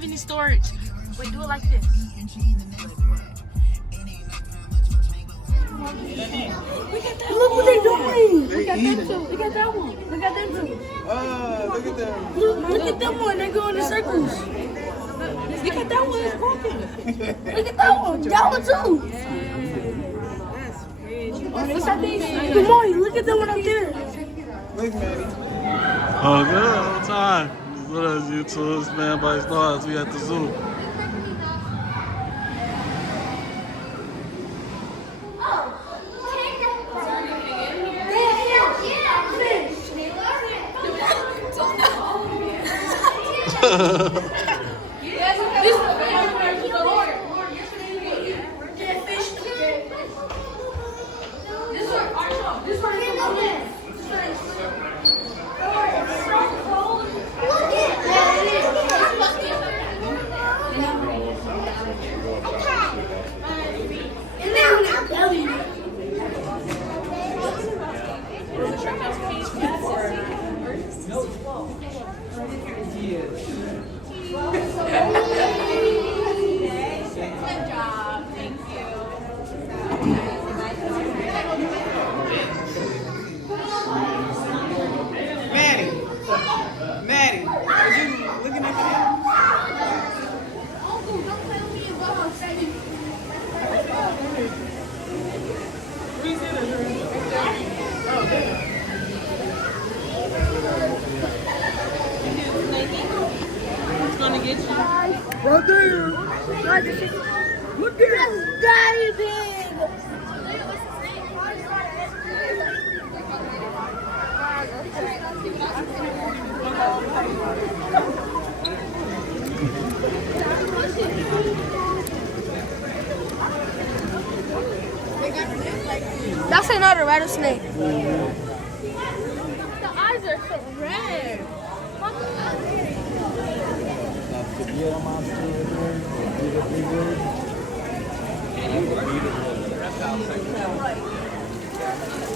have any storage. Wait, do it like this. Look what they're doing. Look at them two. Look at that one. Look at them two. Look at them. Look at them one. They go in the circles. Look at that one. It's walking. Look at that one. That one too. Look at these. Come on. Look at that one up there. Look, Maddie. Oh, good. All time. What else, YouTube? It's Man by Stars. We at the zoo. Maddie, are you looking at them? It's gonna get you. Right there. Look at it. Daddy big. That's another rattlesnake. The eyes are so red.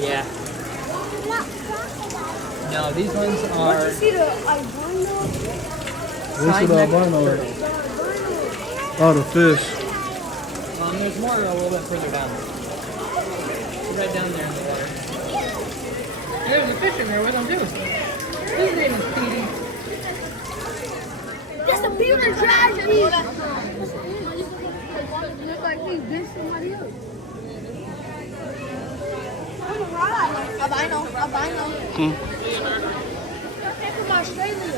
Yeah. No, these ones are. See the albino? This is the albino. Oh, the fish. There's more a little bit further down. Right down there in the water. There's a fish in there. What don't do? His name is Petey. That's the beauty tragedy. Look like he bit somebody else. Albino. From Australia.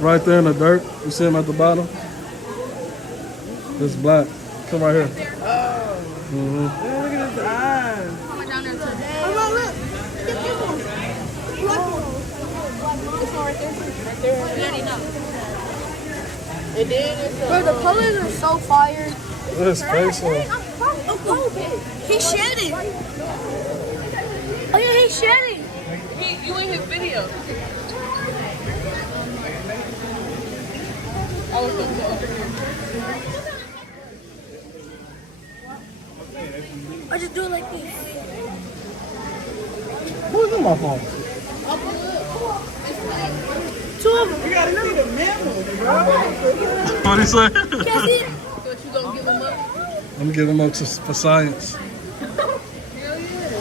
Right there in the dirt. You see him at the bottom? It's black. Come right here. Look at his eyes. Look. Get this one. This one right there. It did. Bro, the colors are so fire. Look at his face. He's shedding. Oh yeah, he's shedding. You in his video. I was going to go over here. I just do it like this. Who's in my phone? Two of them. You gotta see the mammals, bro. What he say? Can't see it. But you gonna give him up? I'm giving him up for science.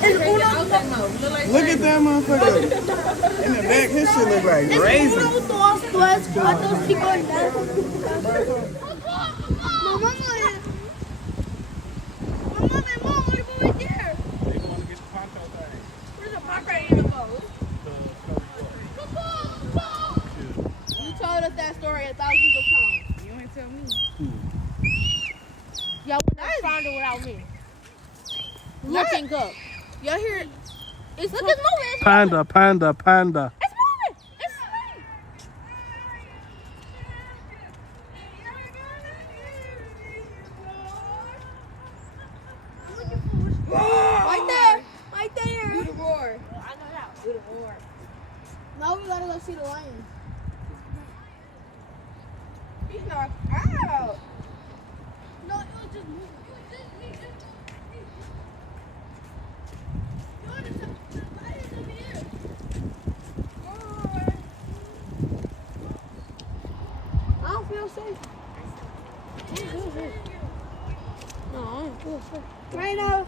It's uno. Look at that motherfucker. In the back, his shit look like It's raisin. uno, dos, tres, cuatro, cinco, and seis. Mama, what are you doing there? Where's the park right here? You told us that story 1,000 times. You ain't tell me. Y'all would not find it without me. Looking up. Y'all hear it? Look, it's moving. Panda. It's moving. It's moving. Right there. Right there. Do the roar. I know that. Do the roar. Now we gotta go see the lions. He's knocked out. No, it was just moving. feel safe. No, I don't feel safe. Right now.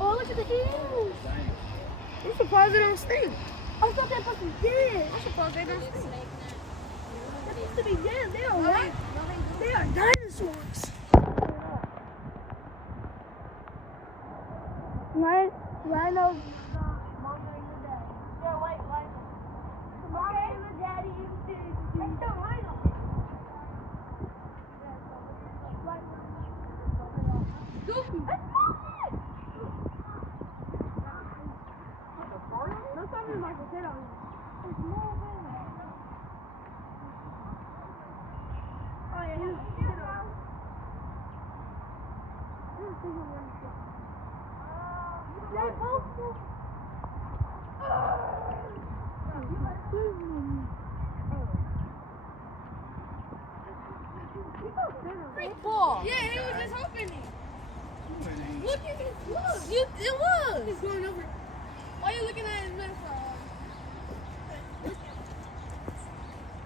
Oh, look at the heels. I'm surprised they don't stink. I thought they supposed to be dead. I'm surprised they don't stink. They're supposed to be dead. They are what? They are dinosaurs. Right? Rhino. Mom and your daddy. Yeah, wait. Mom and your daddy. That's the rhino. Goofy. That's fine. No, something like a kid on it. It's more than that. Oh, yeah, he's a kid on it. They both do. Ball. Yeah, it was just opening. Look at it. Look. It was. It's going over. Why are you looking at his mouth?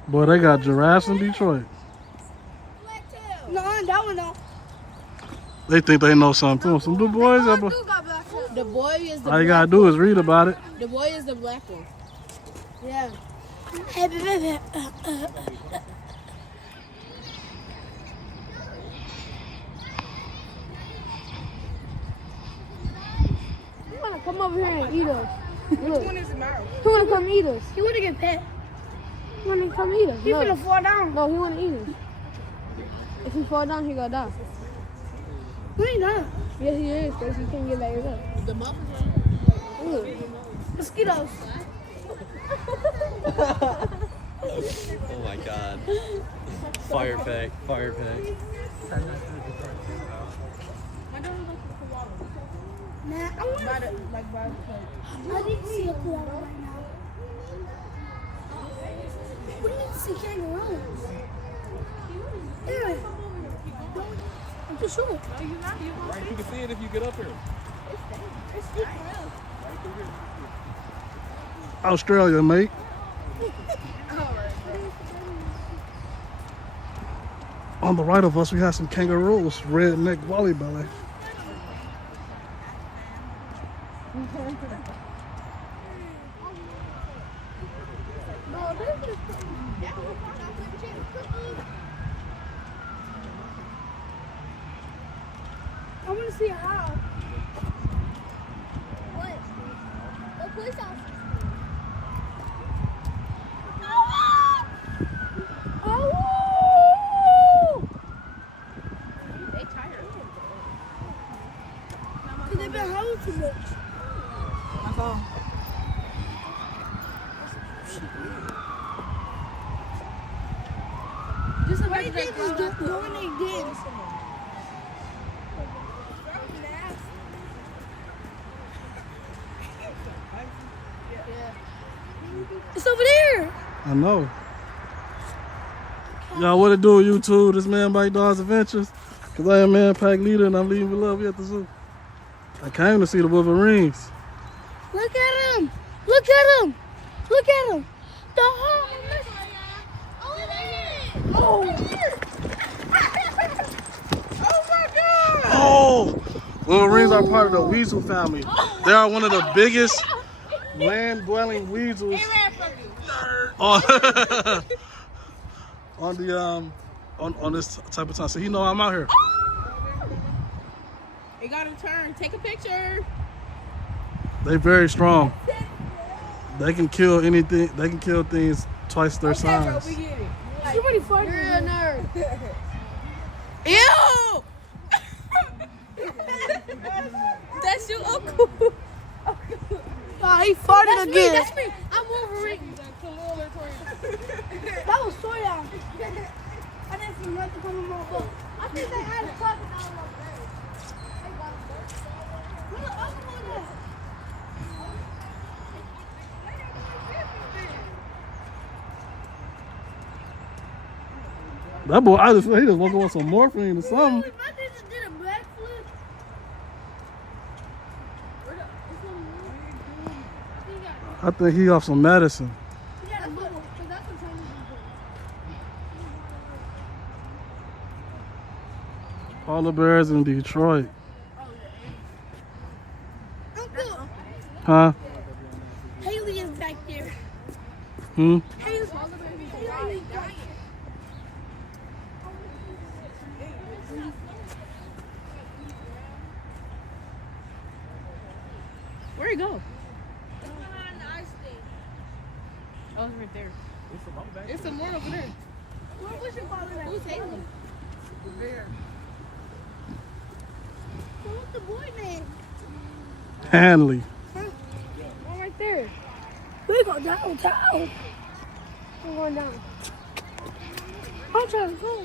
Boy, they got giraffes in Detroit. No, that one don't. They think they know something too. Some good boys. The boy is the All you gotta do is read about it. The boy is the black one. Yeah. He wanna come over here and eat us. Which one is the mouse? He wanna come eat us. He wanna get pet. He wanna come eat us. He wanna fall down. No, he wanna eat us. If he fall down, he gonna die. No, he not. Yes, he is, because he can't get back up. The muffin. Mosquitoes. Oh my god. Fire pack. Man, I need to see a koala right now. We need to see kangaroos. Yeah. I'm too short. Right, you can see it if you get up here. Australia, mate. On the right of us, we have some kangaroos, redneck volleyball. I want to see a how. What? The police officer. Oh! They tired. Because they've been howling too much. That's all. Just what they did is just go in their dens. It's over there. I know. Y'all, what it do, YouTube? This Man Bite Dogs Adventures. Because I am Man Pack Leader and I'm leaving with love here at the zoo. I came to see the Wolverines. Look at him. Look at him. Look at him. The whole. Oh. Oh! Wolverines are part of the weasel family. They are one of the biggest land-dwelling weasels on on this type of time. So he know I'm out here. You gotta turn. Take a picture. They very strong. They can kill anything. They can kill things twice their size. We get it. You already farted. You're a nerd. Ew! That's your uncle. Ah, he farted again. That's me. I'm Wolverine. That was soy out. I didn't see nothing from my book. I think they had a talking out of my bed. Where the other one at? That boy, I just he just woke up with some morphine or something. If I just did a backflip. I think he off some medicine. He got a bubble. So that's what time Polar bears in Detroit. Uncle, Huh? Haley is back there. Hmm? Haley's Where'd he go? Oh, it's right there. It's some more over there. What's your father name? Who's Haley? What's the boy name? Hanley. Oh, right there. We go downtown. We're going down. I'm trying to go.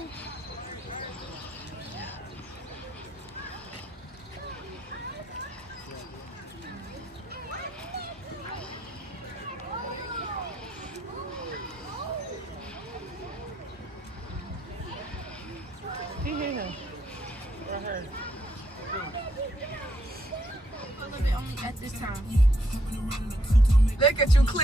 At this time. Look at you click.